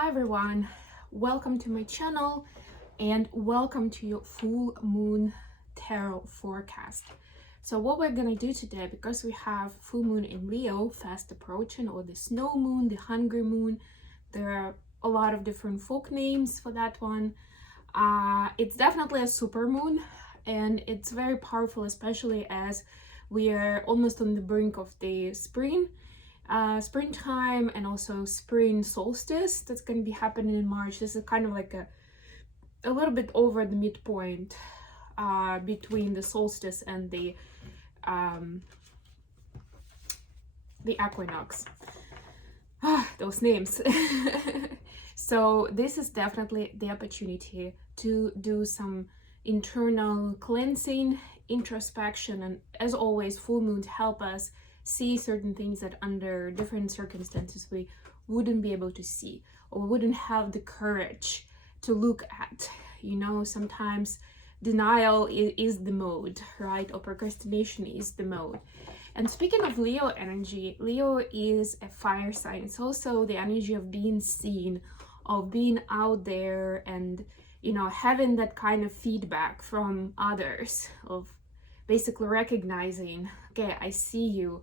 Hi everyone, welcome to my channel and welcome to your full moon tarot forecast. So what we're gonna do today, because we have full moon in Leo fast approaching, or the snow moon, the hungry moon, there are a lot of different folk names for that one. It's definitely a super moon and it's very powerful, especially as we are almost on the brink of the springtime and also spring solstice that's going to be happening in March. This is kind of like a little bit over the midpoint between the solstice and the equinox. Those names. So this is definitely the opportunity to do some internal cleansing, introspection, and as always, full moons help us see certain things that under different circumstances we wouldn't be able to see or wouldn't have the courage to look at. You know, sometimes denial is the mode, right? Or procrastination is the mode. And speaking of Leo energy, Leo is a fire sign. It's also the energy of being seen, of being out there, and you know, having that kind of feedback from others, of basically recognizing, okay, I see you,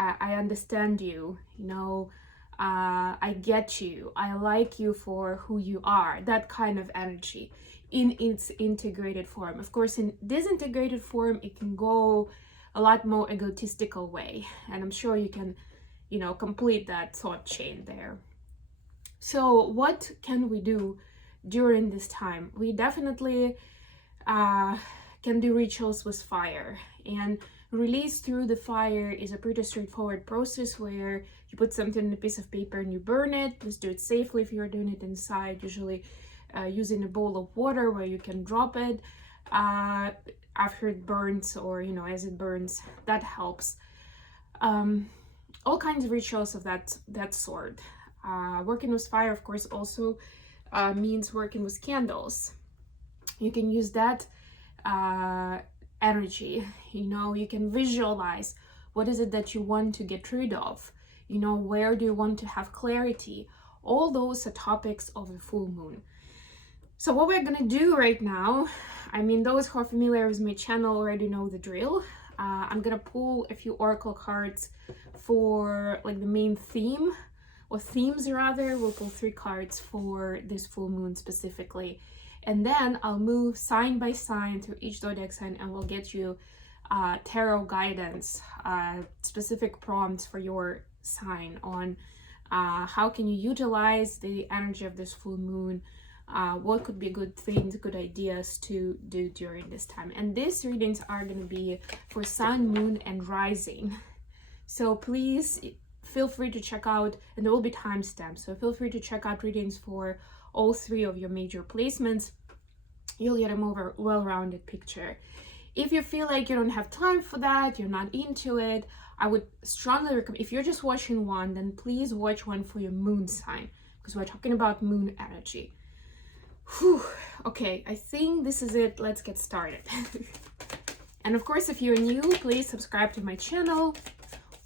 I understand you, you know, I get you, I like you for who you are. That kind of energy in its integrated form. Of course, in disintegrated form, it can go a lot more egotistical way, and I'm sure you can, you know, complete that thought chain there. So what can we do during this time? We definitely can do rituals with fire, and release through the fire is a pretty straightforward process where you put something in a piece of paper and you burn it. Please do it safely if you're doing it inside, usually using a bowl of water where you can drop it after it burns, or you know, as it burns. That helps. All kinds of rituals of that sort. Working with fire, of course, also means working with candles. You can use that energy, you know, you can visualize what is it that you want to get rid of, you know, where do you want to have clarity. All those are topics of a full moon. So what we're gonna do right now, I mean, those who are familiar with my channel already know the drill. I'm gonna pull a few oracle cards for like the main theme, or themes rather. We'll pull 3 cards for this full moon specifically, and then I'll move sign by sign through each zodiac sign, and we'll get you tarot guidance, specific prompts for your sign on how can you utilize the energy of this full moon, what could be good things, good ideas to do during this time. And these readings are going to be for sun, moon, and rising. So please feel free to check out, and there will be timestamps, so feel free to check out readings for all 3 of your major placements. You'll get a more well-rounded picture. If you feel like you don't have time for that, you're not into it, I would strongly recommend, if you're just watching one, then please watch one for your moon sign, because we're talking about moon energy. Whew. Okay, I think this is it. Let's get started. And of course, if you're new, please subscribe to my channel.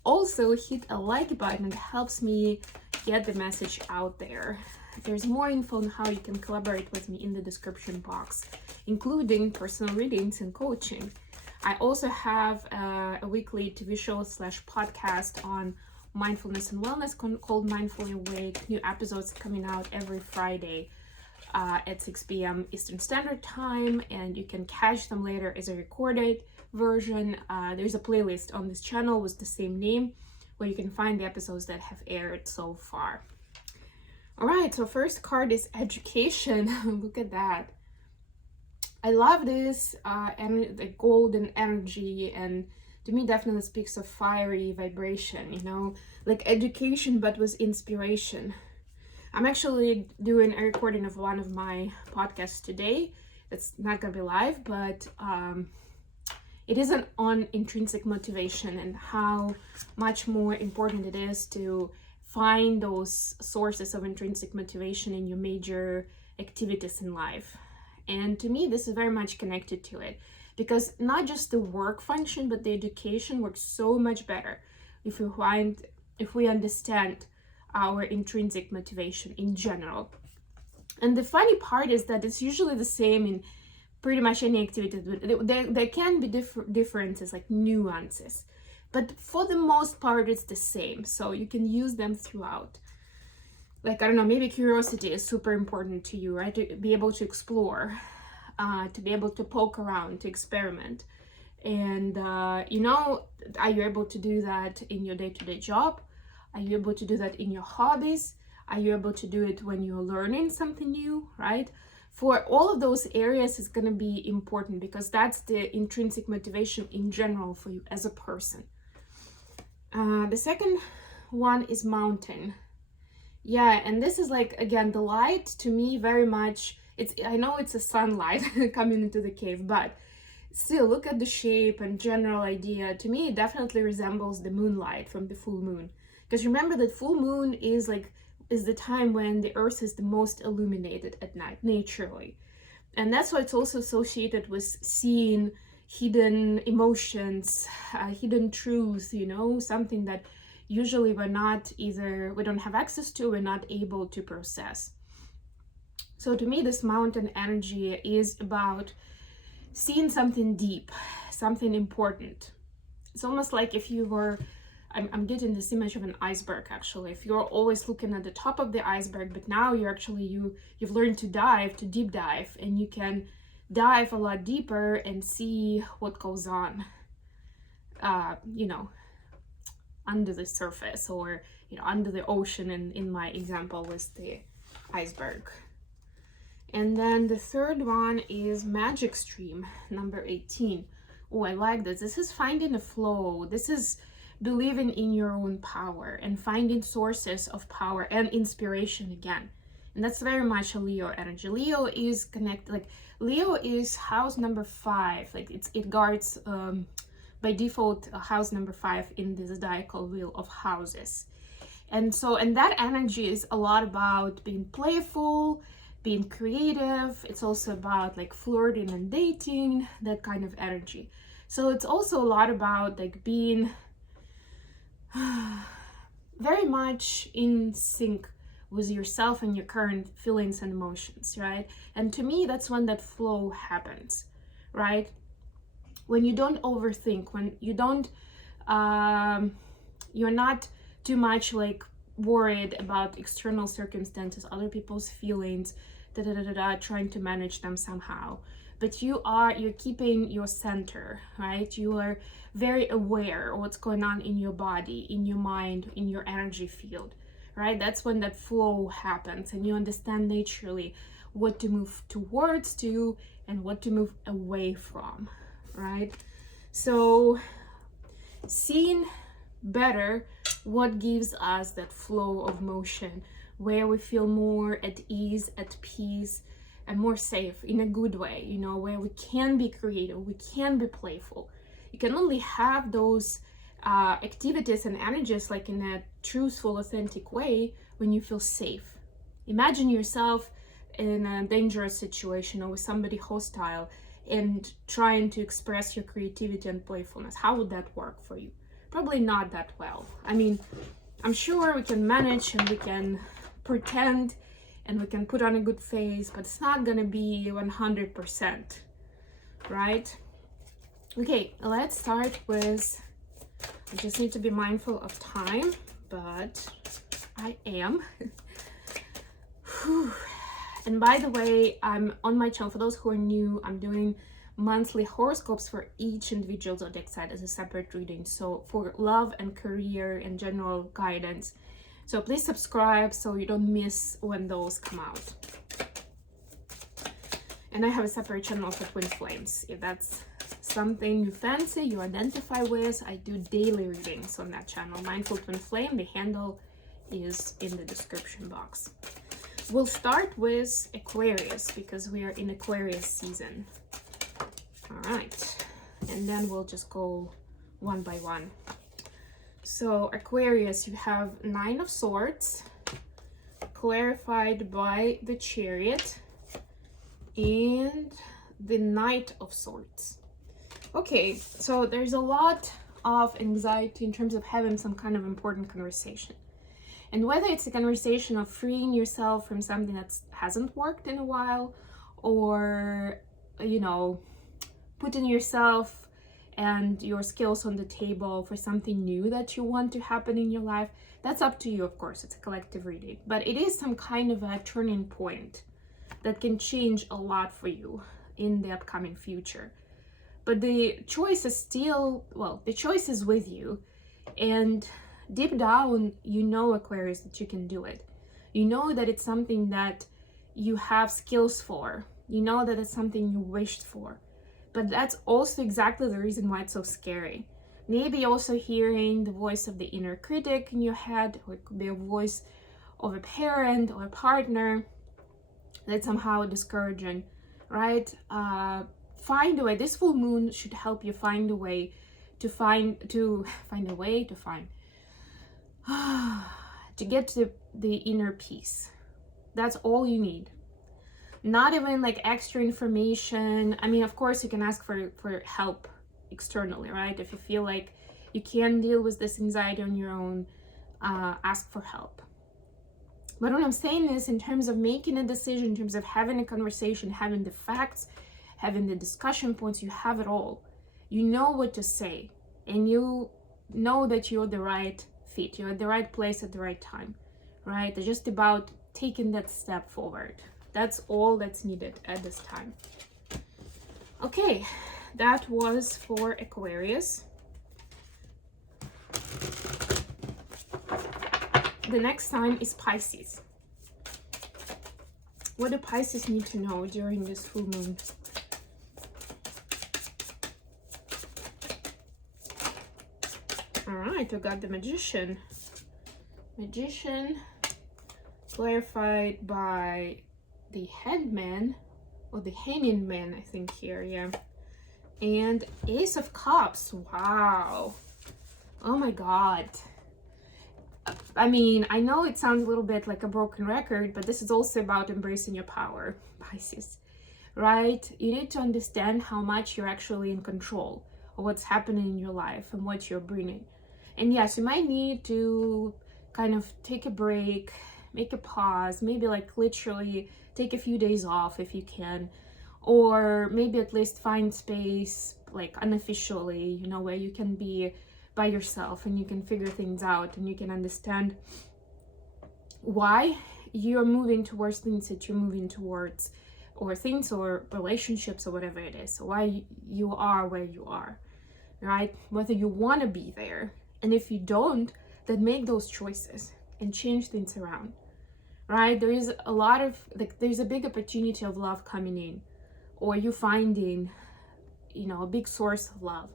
Also, hit a like button. It helps me get the message out there. There's more info on how you can collaborate with me in the description box, including personal readings and coaching. I also have a weekly TV show / podcast on mindfulness and wellness called Mindfully Awake. New episodes coming out every Friday at 6 p.m. Eastern Standard Time, and you can catch them later as a recorded version. There's a playlist on this channel with the same name where you can find the episodes that have aired so far. All right, so first card is education. Look at that. I love this and the golden energy, and to me definitely speaks of fiery vibration, you know, like education but with inspiration. I'm actually doing a recording of one of my podcasts today. It's not gonna be live, but it isn't on intrinsic motivation and how much more important it is to find those sources of intrinsic motivation in your major activities in life. And to me, this is very much connected to it, because not just the work function, but the education works so much better if we understand our intrinsic motivation in general. And the funny part is that it's usually the same in pretty much any activity. There can be differences, like nuances, but for the most part it's the same, so you can use them throughout. Like, I don't know, maybe curiosity is super important to you, right? To be able to explore, to be able to poke around, to experiment. And you know, are you able to do that in your day-to-day job? Are you able to do that in your hobbies? Are you able to do it when you're learning something new, right? For all of those areas, it's going to be important because that's the intrinsic motivation in general for you as a person. The second one is mountain. Yeah, and this is like, again, the light to me very much, I know it's a sunlight coming into the cave, but still, look at the shape and general idea. To me, it definitely resembles the moonlight from the full moon. Because remember that full moon is the time when the earth is the most illuminated at night, naturally. And that's why it's also associated with seeing hidden emotions, hidden truth, you know, something that usually we don't have access to, we're not able to process. So to me, this mountain energy is about seeing something deep, something important. It's almost like if you were, I'm getting this image of an iceberg actually. If you're always looking at the top of the iceberg, but now you've learned to deep dive, and you can dive a lot deeper and see what goes on, you know, under the surface, or, you know, under the ocean, in my example was the iceberg. And then the third one is magic stream, number 18. Oh, I like this. This is finding a flow. This is believing in your own power and finding sources of power and inspiration again. And that's very much a Leo energy. Leo is connected, like Leo is house number 5. Like it guards by default house number 5 in the zodiacal wheel of houses. And that energy is a lot about being playful, being creative. It's also about like flirting and dating, that kind of energy. So it's also a lot about like being very much in sync with yourself and your current feelings and emotions, right? And to me, that's when that flow happens, right? When you don't overthink, when you don't, you're not too much like worried about external circumstances, other people's feelings, trying to manage them somehow. But you're keeping your center, right? You are very aware of what's going on in your body, in your mind, in your energy field, right? That's when that flow happens, and you understand naturally what to move towards to and what to move away from, right? So seeing better what gives us that flow of motion, where we feel more at ease, at peace, and more safe in a good way, you know, where we can be creative, we can be playful. You can only have those activities and energies like in a truthful, authentic way when you feel safe. Imagine yourself in a dangerous situation or with somebody hostile and trying to express your creativity and playfulness. How would that work for you? Probably not that well. I mean, I'm sure we can manage and we can pretend and we can put on a good face, but it's not gonna be 100%, right? Okay, let's start with, I just need to be mindful of time, but I am. And by the way, I'm on my channel, for those who are new, I'm doing monthly horoscopes for each individual zodiac sign as a separate reading, so for love and career and general guidance. So please subscribe so you don't miss when those come out. And I have a separate channel for Twinflames. If that's something you fancy, you identify with, I do daily readings on that channel. Mindful Twinflame, the handle is in the description box. We'll start with Aquarius because we are in Aquarius season. All right, and then we'll just go one by one. So Aquarius, you have 9 of Swords, clarified by the Chariot, and the Knight of Swords. Okay, so there's a lot of anxiety in terms of having some kind of important conversation. And whether it's a conversation of freeing yourself from something that hasn't worked in a while, or, you know, putting yourself and your skills on the table for something new that you want to happen in your life, that's up to you, of course. It's a collective reading. But it is some kind of a turning point that can change a lot for you in the upcoming future. But the choice is still, well, the choice is with you. And deep down, you know, Aquarius, that you can do it. You know that it's something that you have skills for. You know that it's something you wished for. But that's also exactly the reason why it's so scary. Maybe also hearing the voice of the inner critic in your head, or it could be a voice of a parent or a partner that's somehow discouraging, right? Find a way. This full moon should help you find a way to get to the inner peace. That's all you need. Not even like extra information. I mean, of course, you can ask for help externally, right? If you feel like you can't deal with this anxiety on your own, ask for help. But what I'm saying is, in terms of making a decision, in terms of having a conversation, having the facts, having the discussion points, you have it all. You know what to say, and you know that you're the right fit. You're at the right place at the right time, right? It's just about taking that step forward. That's all that's needed at this time. Okay, that was for Aquarius. The next sign is Pisces. What do Pisces need to know during this full moon? All right, we got the Magician. Magician clarified by the Headman, or the Hanging Man, I think here, yeah. And Ace of Cups. Wow. Oh my God. I mean, I know it sounds a little bit like a broken record, but this is also about embracing your power, Pisces, right? You need to understand how much you're actually in control of what's happening in your life and what you're bringing. And yes, you might need to kind of take a break, make a pause, maybe like literally take a few days off if you can, or maybe at least find space, like unofficially, you know, where you can be by yourself and you can figure things out and you can understand why you're moving towards things that you're moving towards, or things or relationships or whatever it is, why you are where you are, right? Whether you want to be there, and if you don't, then make those choices and change things around, right? There is a lot of, like, there's a big opportunity of love coming in, or you finding, you know, a big source of love.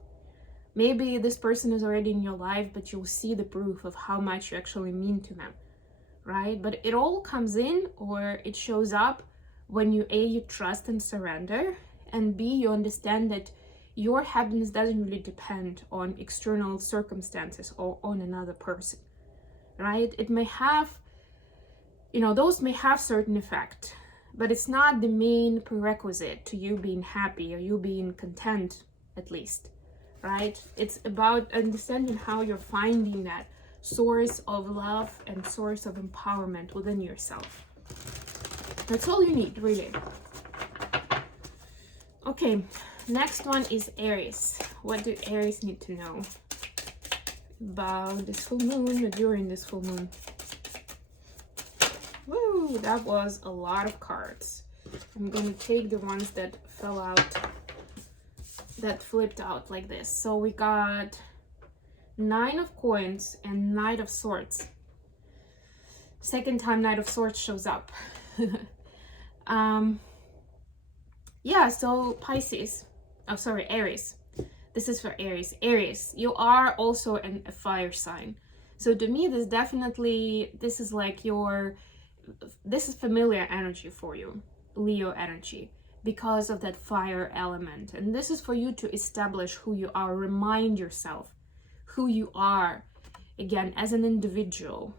Maybe this person is already in your life, but you'll see the proof of how much you actually mean to them, right? But it all comes in, or it shows up when you, A, you trust and surrender, and B, you understand that your happiness doesn't really depend on external circumstances or on another person, right? It may have, you know, those may have certain effect, but it's not the main prerequisite to you being happy or you being content, at least, right? It's about understanding how you're finding that source of love and source of empowerment within yourself. That's all you need, really. Okay, next one is Aries. What do Aries need to know about this full moon or during this full moon? Woo, that was a lot of cards. I'm going to take the ones that fell out, that flipped out like this. So we got Nine of Coins and Knight of Swords. Second time Knight of Swords shows up. Yeah, so Pisces, oh sorry, Aries. This is for Aries. Aries, you are also a fire sign. So to me, this is like this is familiar energy for you, Leo energy, because of that fire element. And this is for you to establish who you are, remind yourself who you are, again, as an individual.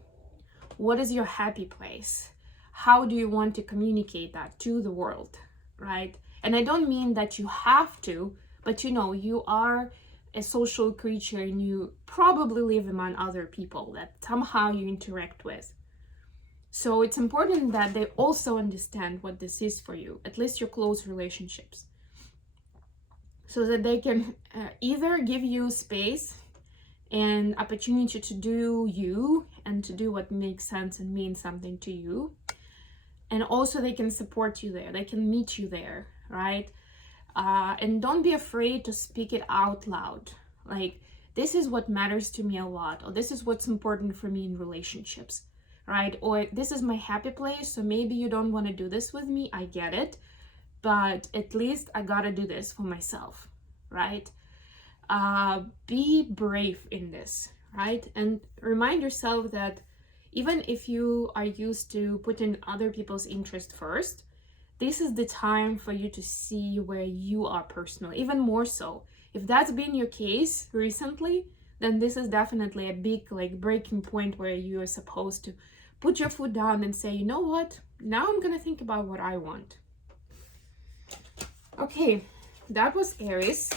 What is your happy place? How do you want to communicate that to the world, right? And I don't mean that you have to, but you know, you are a social creature and you probably live among other people that somehow you interact with. So it's important that they also understand what this is for you, at least your close relationships, so that they can either give you space and opportunity to do you and to do what makes sense and means something to you. And also they can support you there, they can meet you there, right? And don't be afraid to speak it out loud. Like, this is what matters to me a lot, or this is what's important for me in relationships, right? Or this is my happy place, so maybe you don't want to do this with me, I get it, but at least I gotta do this for myself, right? Be brave in this, right? And remind yourself that even if you are used to putting other people's interest first, this is the time for you to see where you are personally, even more so. If that's been your case recently, then this is definitely a big like breaking point where you are supposed to put your foot down and say, you know what, now I'm gonna think about what I want. Okay, that was Aries.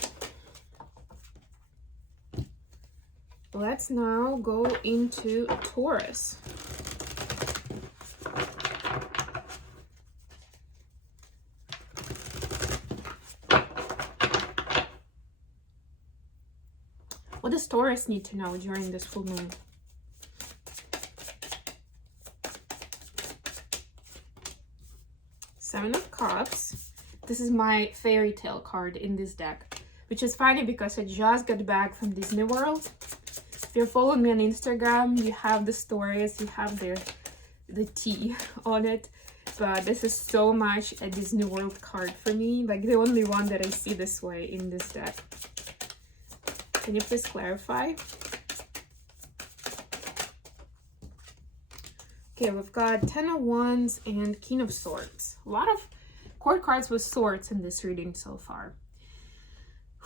Let's now go into Taurus. What does Taurus need to know during this full moon? Seven of Cups. This is my fairy tale card in this deck, which is funny because I just got back from Disney World. If you're following me on Instagram, you have the stories, you have the tea on it. But this is so much a Disney World card for me, like the only one that I see this way in this deck. Can you please clarify? Okay, we've got Ten of Wands and King of Swords. A lot of court cards with swords in this reading so far.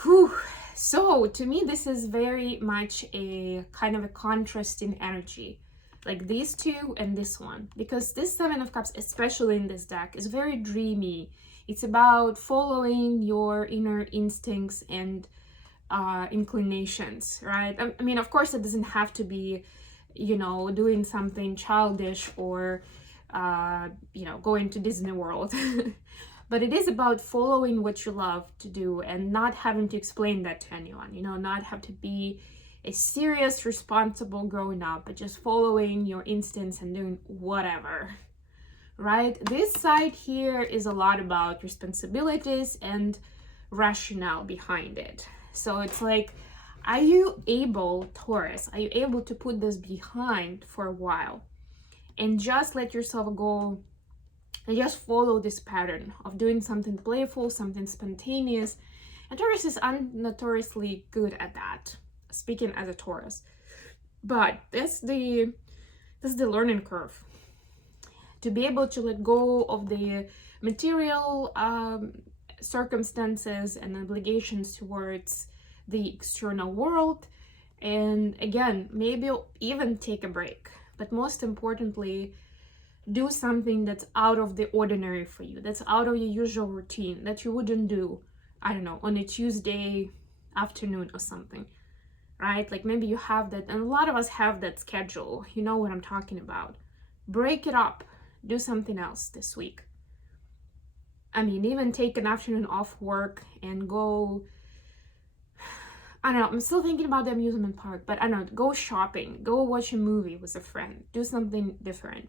Whew. So to me, this is very much a kind of a contrasting energy, like these two and this one, because this Seven of Cups, especially in this deck, is very dreamy. It's about following your inner instincts and inclinations, right? I mean, of course, it doesn't have to be, you know, doing something childish or, you know, going to Disney World. But it is about following what you love to do and not having to explain that to anyone, you know, not have to be a serious, responsible growing up, but just following your instincts and doing whatever, right? This side here is a lot about responsibilities and rationale behind it. So it's like, are you able, Taurus, are you able to put this behind for a while and just let yourself go and just follow this pattern of doing something playful, something spontaneous? And Taurus is notoriously good at that, speaking as a Taurus. But that's the learning curve. To be able to let go of the material circumstances and obligations towards the external world, and again, maybe even take a break, but most importantly, do something that's out of the ordinary for you, that's out of your usual routine, that you wouldn't do, I don't know, on a Tuesday afternoon or something, right? Like maybe you have that, and a lot of us have that schedule, you know what I'm talking about. Break it up, do something else this week. I mean, even take an afternoon off work and go, I don't know, I'm still thinking about the amusement park, but I don't know, go shopping, go watch a movie with a friend, do something different.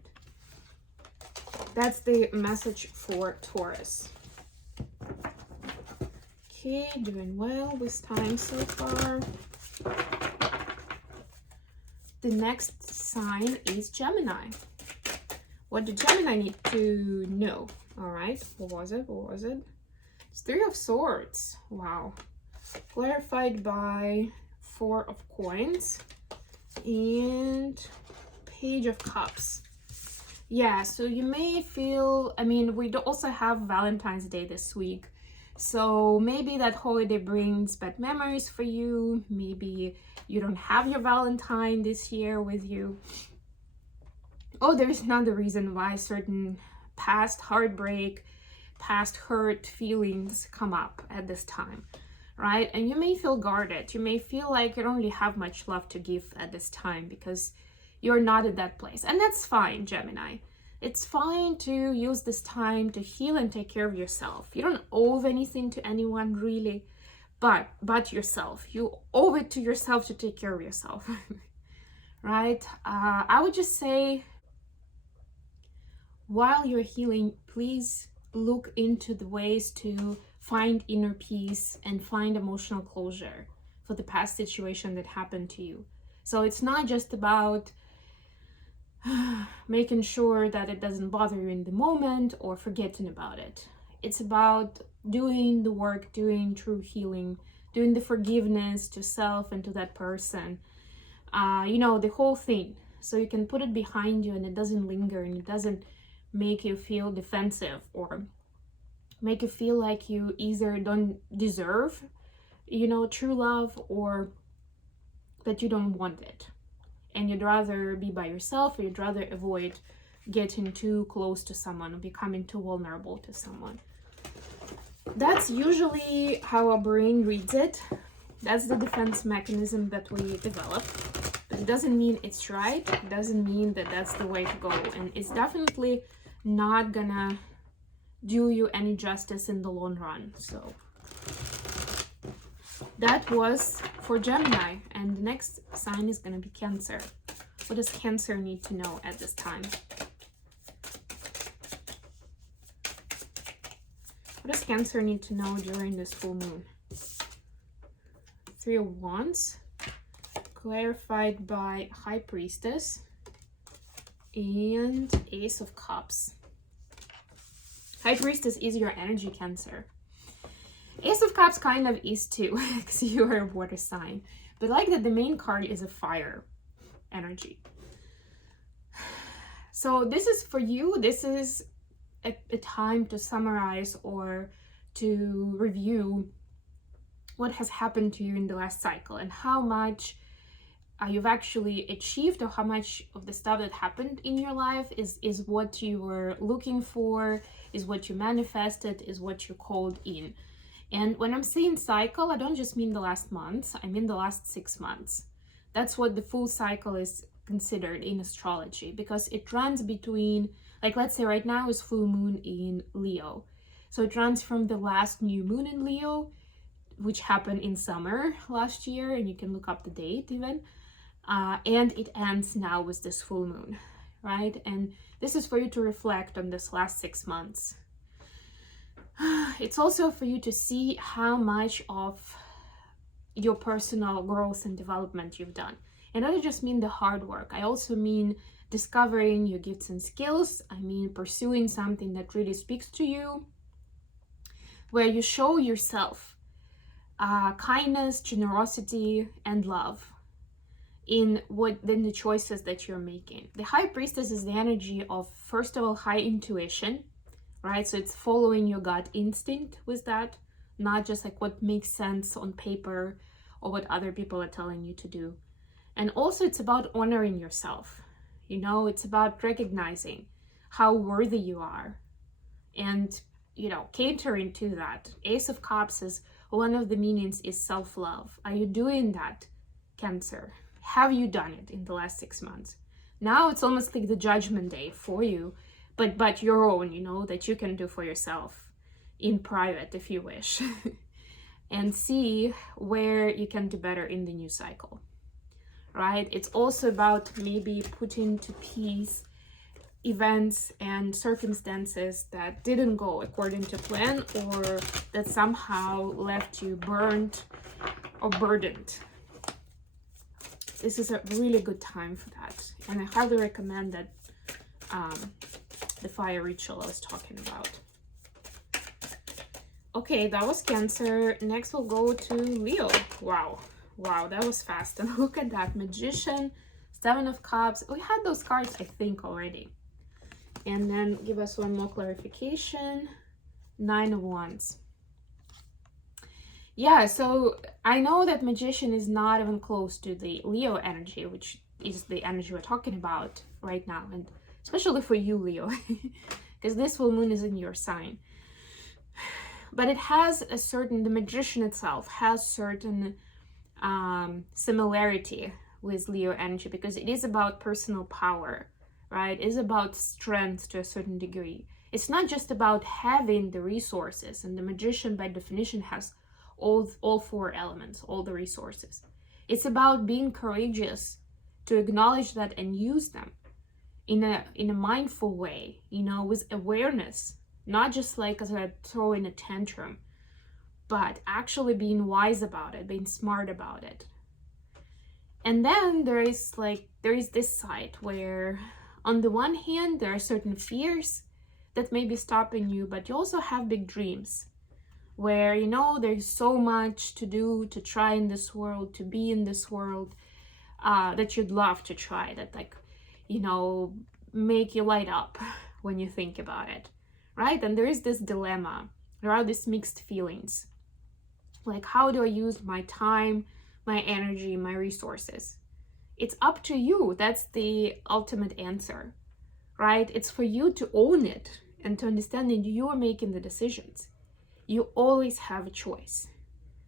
That's the message for Taurus. Okay, doing well this time so far. The next sign is Gemini. What did Gemini need to know? All right, what was it? It's Three of Swords. Wow. Clarified by Four of Coins and Page of Cups. Yeah, so you may feel, I mean, we also have Valentine's Day this week. So maybe that holiday brings bad memories for you. Maybe you don't have your Valentine this year with you. Oh, there's another reason why certain past heartbreak, past hurt feelings come up at this time, right? And you may feel guarded. You may feel like you don't really have much love to give at this time because you're not at that place. And that's fine, Gemini. It's fine to use this time to heal and take care of yourself. You don't owe anything to anyone really, but yourself. You owe it to yourself to take care of yourself, right? I would just say, while you're healing, please look into the ways to find inner peace and find emotional closure for the past situation that happened to you. So it's not just about making sure that it doesn't bother you in the moment or forgetting about it. It's about doing the work, doing true healing, doing the forgiveness to self and to that person. The whole thing. So you can put it behind you and it doesn't linger and it doesn't make you feel defensive or make you feel like you either don't deserve, true love, or that you don't want it. And you'd rather be by yourself, or you'd rather avoid getting too close to someone or becoming too vulnerable to someone. That's usually how our brain reads it. That's the defense mechanism that we develop. But it doesn't mean it's right. It doesn't mean that that's the way to go. And it's definitely not gonna do you any justice in the long run. So that was for Gemini. And the next sign is gonna be Cancer. What does Cancer need to know at this time? What does Cancer need to know during this full moon? Three of Wands, clarified by High Priestess, and Ace of Cups. High Priestess is your energy, Cancer. Ace of Cups kind of is too, because you are a water sign. But like that, the main card is a fire energy. So this is for you. This is a time to summarize or to review what has happened to you in the last cycle and how much you've actually achieved, or how much of the stuff that happened in your life is what you were looking for, is what you manifested, is what you called in. And when I'm saying cycle, I don't just mean the last month, I mean the last 6 months. That's what the full cycle is considered in astrology, because it runs between, like, let's say right now is full moon in Leo. So it runs from the last new moon in Leo, which happened in summer last year, and you can look up the date even. And it ends now with this full moon, right? And this is for you to reflect on this last 6 months. It's also for you to see how much of your personal growth and development you've done. And I don't just mean the hard work. I also mean discovering your gifts and skills. I mean pursuing something that really speaks to you, where you show yourself kindness, generosity, and love in the choices that you're making. The High Priestess is the energy of, first of all, high intuition, right? So it's following your gut instinct with that, not just like what makes sense on paper or what other people are telling you to do. And also it's about honoring yourself. It's about recognizing how worthy you are and, catering to that. Ace of Cups is one of the meanings is self-love. Are you doing that, Cancer? Have you done it in the last 6 months? Now it's almost like the judgment day for you, but your own, that you can do for yourself in private if you wish. And see where you can do better in the new cycle, right? It's also about maybe putting to peace events and circumstances that didn't go according to plan, or that somehow left you burned or burdened. This is a really good time for that, and I highly recommend that the fire ritual I was talking about. Okay, that was Cancer. Next we'll go to Leo. Wow, that was fast. And look at that, Magician, Seven of Cups. We had those cards, I think, already. And then give us one more clarification. Nine of Wands. Yeah, so I know that Magician is not even close to the Leo energy, which is the energy we're talking about right now, and especially for you, Leo, because this full moon is in your sign. but it has a certain, the magician itself has certain similarity with Leo energy, because it is about personal power, right? It is about strength to a certain degree. It's not just about having the resources, and the magician by definition has all four elements, all the resources. It's about being courageous to acknowledge that and use them in a mindful way, you know, with awareness, not just like as a throwing a tantrum, but actually being wise about it, being smart about it. And then there is this side where on the one hand there are certain fears that may be stopping you, but you also have big dreams where, you know, there's so much to do, to try in this world, to be in this world, that you'd love to try, that, like, you know, make you light up when you think about it, right? And there is this dilemma. There are these mixed feelings. Like, how do I use my time, my energy, my resources? It's up to you. That's the ultimate answer, right? It's for you to own it and to understand that you are making the decisions. You always have a choice.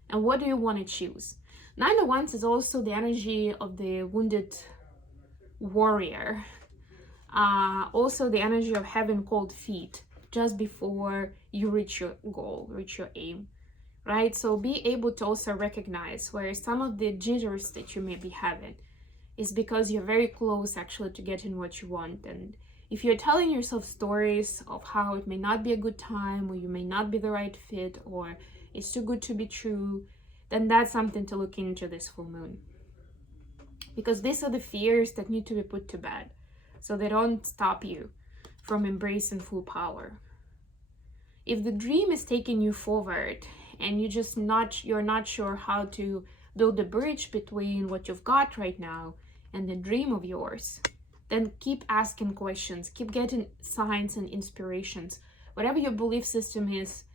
And what do you want to choose? Nine of Wands is also the energy of the wounded warrior. Also the energy of having cold feet just before you reach your goal, reach your aim, right? So be able to also recognize where some of the jitters that you may be having is because you're very close actually to getting what you want. And if you're telling yourself stories of how it may not be a good time, or you may not be the right fit, or it's too good to be true, then that's something to look into this full moon. Because these are the fears that need to be put to bed, so they don't stop you from embracing full power. If the dream is taking you forward and you're not sure how to build a bridge between what you've got right now and the dream of yours, then keep asking questions, keep getting signs and inspirations. Whatever your belief system is,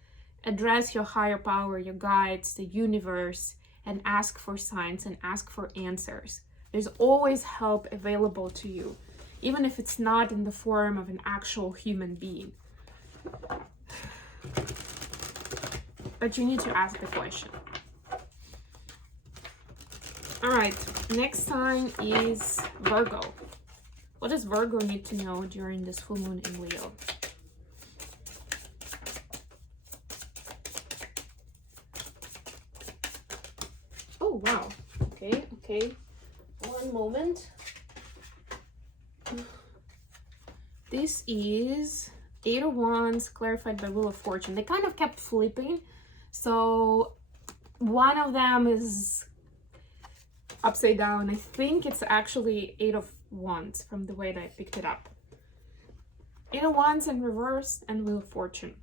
address your higher power, your guides, the universe, and ask for signs and ask for answers. There's always help available to you, even if it's not in the form of an actual human being. But you need to ask the question. All right, next sign is Virgo. What does Virgo need to know during this full moon in Leo? Oh, wow. Okay. One moment. This is Eight of Wands clarified by Wheel of Fortune. They kind of kept flipping. So one of them is upside down. I think it's actually Eight of Wands from the way that I picked it up. Eight of Wands in reverse and Wheel of Fortune.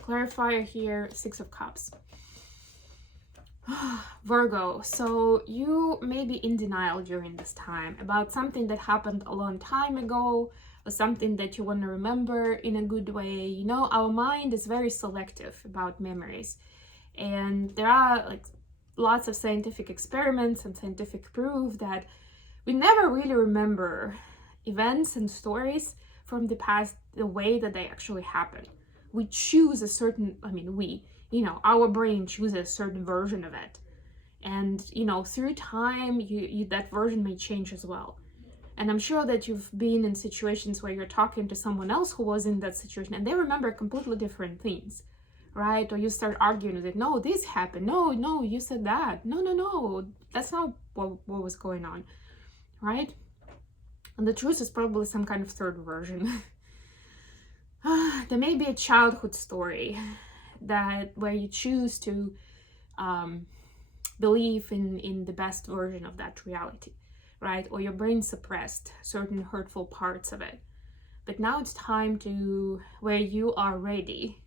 Clarifier here, Six of Cups. Virgo, so you may be in denial during this time about something that happened a long time ago, or something that you want to remember in a good way. You know, our mind is very selective about memories, and there are like lots of scientific experiments and scientific proof that we never really remember events and stories from the past the way that they actually happened. We choose a certain, our brain chooses a certain version of it. And, through time, that version may change as well. And I'm sure that you've been in situations where you're talking to someone else who was in that situation and they remember completely different things, right? Or you start arguing with it. No, this happened. No, you said that. No, that's not what was going on, right? And the truth is probably some kind of third version. There may be a childhood story where you choose to believe in the best version of that reality, right? Or your brain suppressed certain hurtful parts of it. But now it's time where you are ready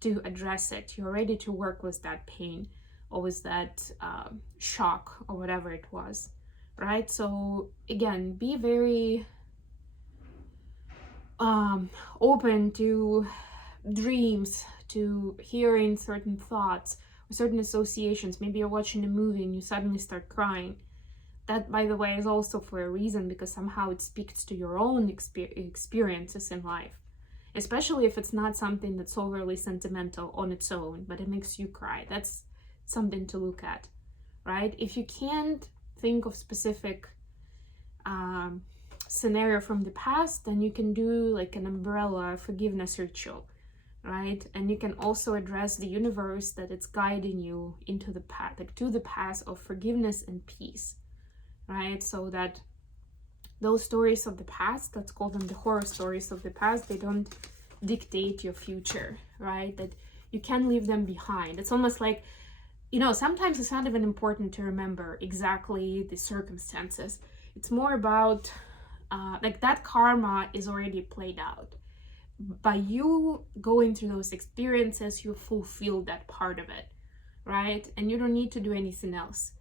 to address it. You're ready to work with that pain or with that shock or whatever it was, right? So again, be very open to dreams, to hearing certain thoughts or certain associations. Maybe you're watching a movie and you suddenly start crying. That, by the way, is also for a reason, because somehow it speaks to your own experiences in life. especially if it's not something that's overly sentimental on its own, but it makes you cry. That's something to look at, right? If you can't think of specific scenario from the past, then you can do like an umbrella forgiveness ritual, right? And you can also address the universe that it's guiding you into the path, like to the path of forgiveness and peace, right? So that those stories of the past, let's call them the horror stories of the past, they don't dictate your future, right? That you can leave them behind. It's almost like, you know, sometimes it's not even important to remember exactly the circumstances. It's more about like that karma is already played out. By you going through those experiences, you fulfill that part of it, right? And you don't need to do anything else.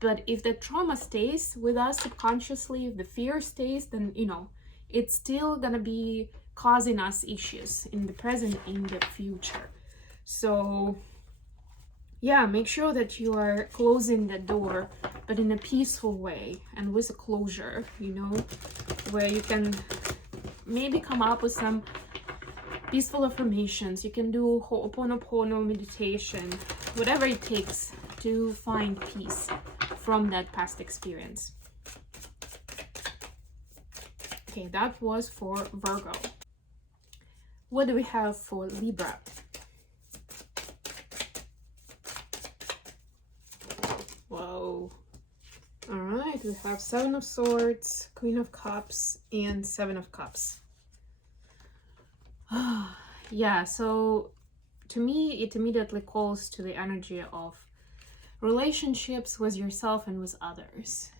But if the trauma stays with us subconsciously, if the fear stays, then, you know, it's still gonna be causing us issues in the present, in the future. So yeah, make sure that you are closing the door, but in a peaceful way and with a closure, you know, where you can maybe come up with some peaceful affirmations. You can do Ho'oponopono meditation, whatever it takes to find peace from that past experience. Okay, that was for Virgo. What do we have for Libra? Whoa. All right, we have Seven of Swords, Queen of Cups, and Seven of Cups. Yeah, so to me, it immediately calls to the energy of relationships with yourself and with others.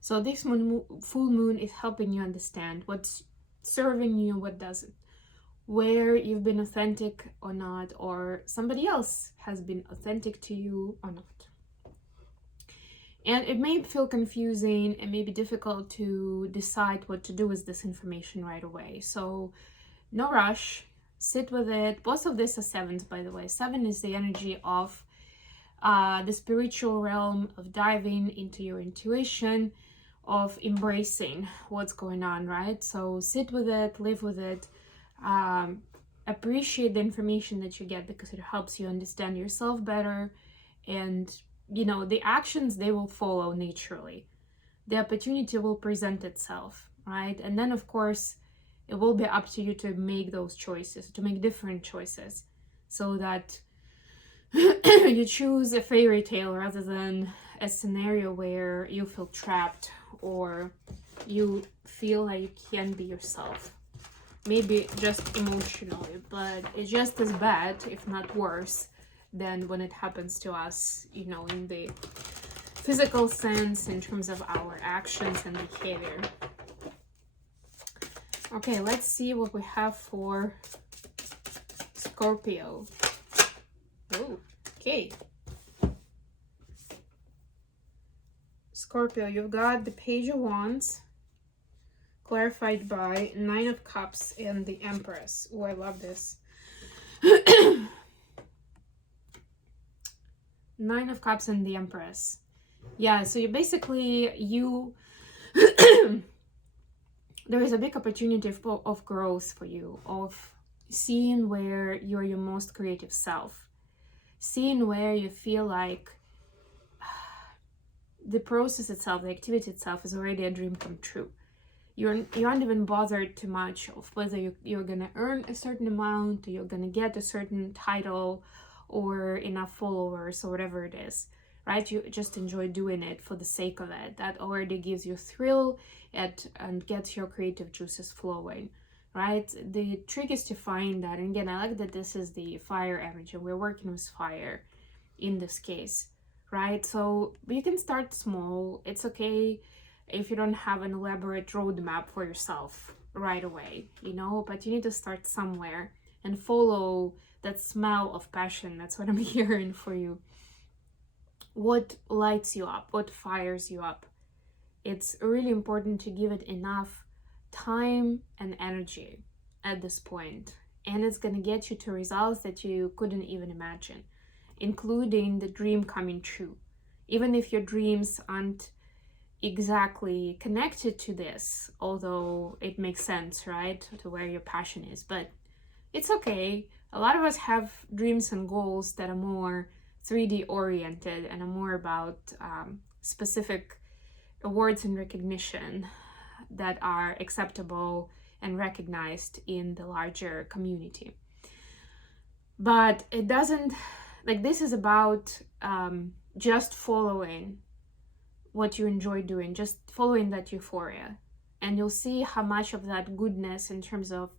So this full moon is helping you understand what's serving you, what doesn't, where you've been authentic or not, or somebody else has been authentic to you or not. And it may feel confusing and may be difficult to decide what to do with this information right away. So no rush, sit with it. Both of these are sevens, by the way. Seven is the energy of the spiritual realm, of diving into your intuition, of embracing what's going on, right? So sit with it, live with it, appreciate the information that you get because it helps you understand yourself better. And you know, the actions, they will follow naturally. The opportunity will present itself, right? And then of course it will be up to you to make those choices, to make different choices, so that you choose a fairy tale rather than a scenario where you feel trapped or you feel like you can't be yourself. Maybe just emotionally, but it's just as bad, if not worse, than when it happens to us, you know, in the physical sense, in terms of our actions and behavior. Okay, let's see what we have for Scorpio. Oh, okay. Scorpio, you've got the Page of Wands, clarified by Nine of Cups and the Empress. Oh, I love this. Nine of Cups and the Empress. Yeah, so you basically, there is a big opportunity of growth for you, of seeing where you're your most creative self, seeing where you feel like the process itself, the activity itself is already a dream come true. You aren't even bothered too much of whether you're gonna earn a certain amount, or you're gonna get a certain title, or enough followers, or whatever it is, right? You just enjoy doing it for the sake of it. That already gives you thrill and gets your creative juices flowing, right? The trick is to find that. And again, I like that this is the fire energy. We're working with fire in this case, right? So you can start small. It's okay if you don't have an elaborate roadmap for yourself right away, you know, but you need to start somewhere and follow that smell of passion. That's what I'm hearing for you. What lights you up? What fires you up? It's really important to give it enough time and energy at this point, and it's going to get you to results that you couldn't even imagine, including the dream coming true. Even if your dreams aren't exactly connected to this, although it makes sense, right, to where your passion is, but it's okay. A lot of us have dreams and goals that are more 3D oriented and are more about specific awards and recognition that are acceptable and recognized in the larger community. But it doesn't, like, this is about just following what you enjoy doing, just following that euphoria. And you'll see how much of that goodness in terms of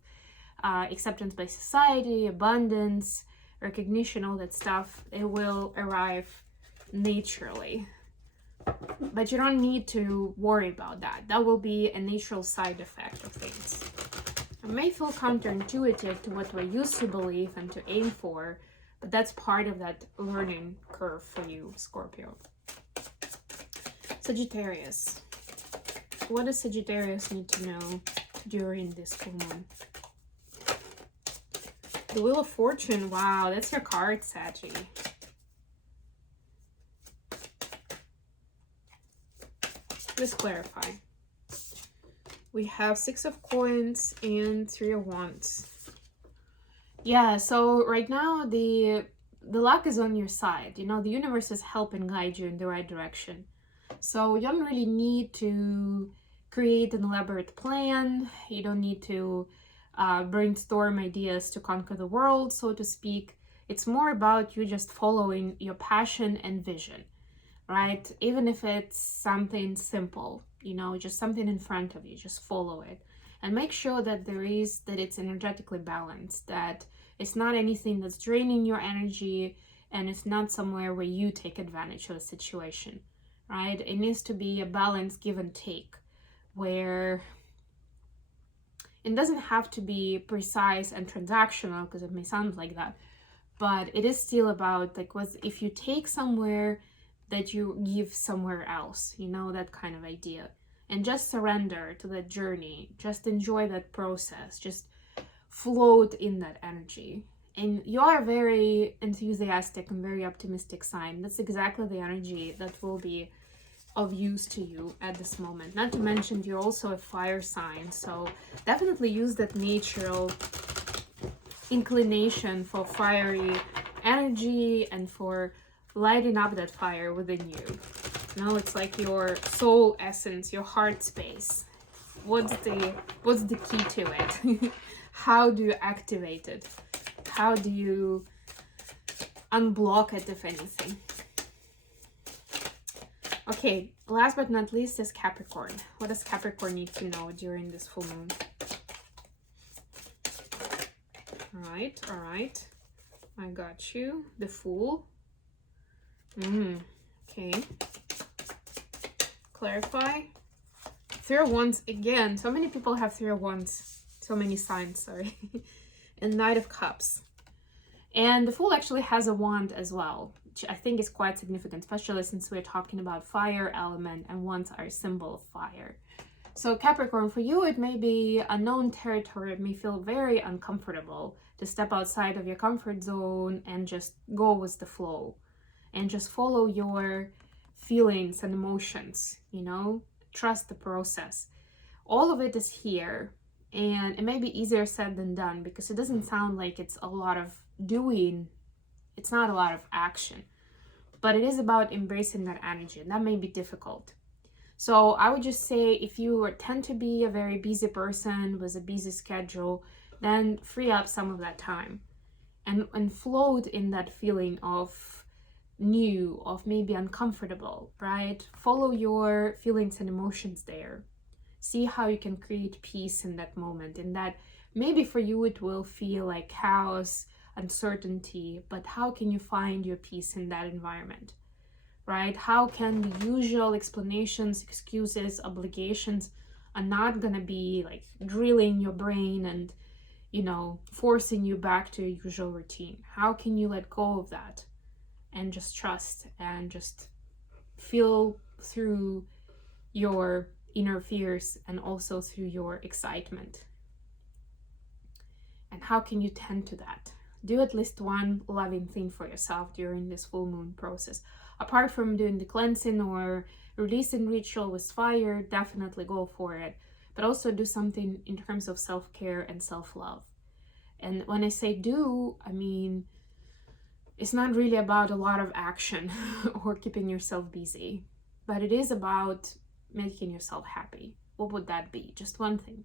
acceptance by society, abundance, recognition, all that stuff, it will arrive naturally. But you don't need to worry about that. That will be a natural side effect of things. It may feel counterintuitive to what we're used to believe and to aim for, but that's part of that learning curve for you, Scorpio. Sagittarius. What does Sagittarius need to know during this full moon? The Wheel of Fortune. Wow, that's your card, Saggy. Let's clarify. We have 6 of Coins and 3 of Wands. Yeah, so right now the luck is on your side. You know, the universe is helping guide you in the right direction. So you don't really need to create an elaborate plan. You don't need to brainstorm ideas to conquer the world, so to speak. It's more about you just following your passion and vision, right? Even if it's something simple, you know, just something in front of you, just follow it. And make sure that it's energetically balanced, that it's not anything that's draining your energy, and it's not somewhere where you take advantage of the situation, right? It needs to be a balanced give and take, where it doesn't have to be precise and transactional, because it may sound like that, but it is still about, like, if you take somewhere that you give somewhere else, you know, that kind of idea. And just surrender to that journey, just enjoy that process, just float in that energy. And you are a very enthusiastic and very optimistic sign. That's exactly the energy that will be of use to you at this moment. Not to mention you're also a fire sign, so definitely use that natural inclination for fiery energy and for lighting up that fire within you. Now it's like your soul essence, your heart space. What's the key to it? How do you activate it? How do you unblock it, if anything? Okay, last but not least is Capricorn. What does Capricorn need to know during this full moon? All right. I got you. The Fool. Okay. Clarify. 3 of Wands again. So many people have 3 of Wands. So many signs, sorry. And Knight of Cups. And the Fool actually has a wand as well, which I think is quite significant, especially since we're talking about fire element and wands are a symbol of fire. So Capricorn, for you, it may be unknown territory. It may feel very uncomfortable to step outside of your comfort zone and just go with the flow and just follow your feelings and emotions, you know, trust the process. All of it is here, and it may be easier said than done because it doesn't sound like it's a lot of doing. It's not a lot of action, but it is about embracing that energy, and that may be difficult. So I would just say, if you tend to be a very busy person with a busy schedule, then free up some of that time and float in that feeling of new, of maybe uncomfortable, right? Follow your feelings and emotions there. See how you can create peace in that moment. In that, maybe for you it will feel like chaos, uncertainty, but how can you find your peace in that environment, right? How can the usual explanations, excuses, obligations are not gonna be like drilling your brain and, you know, forcing you back to your usual routine? How can you let go of that and just trust and just feel through your inner fears and also through your excitement? And how can you tend to that? Do at least one loving thing for yourself during this full moon process. Apart from doing the cleansing or releasing ritual with fire, definitely go for it. But also do something in terms of self-care and self-love. And when I say do, I mean, it's not really about a lot of action or keeping yourself busy, but it is about making yourself happy. What would that be? Just one thing.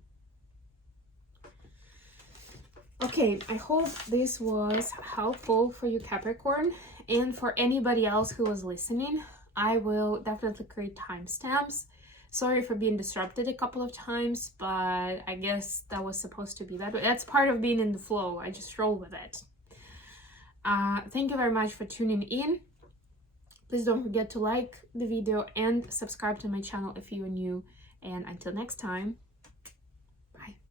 Okay, I hope this was helpful for you, Capricorn, and for anybody else who was listening. I will definitely create timestamps. Sorry for being disrupted a couple of times, but I guess that was supposed to be that way. That's part of being in the flow. I just roll with it. Thank you very much for tuning in. Please don't forget to like the video and subscribe to my channel if you are new. And until next time.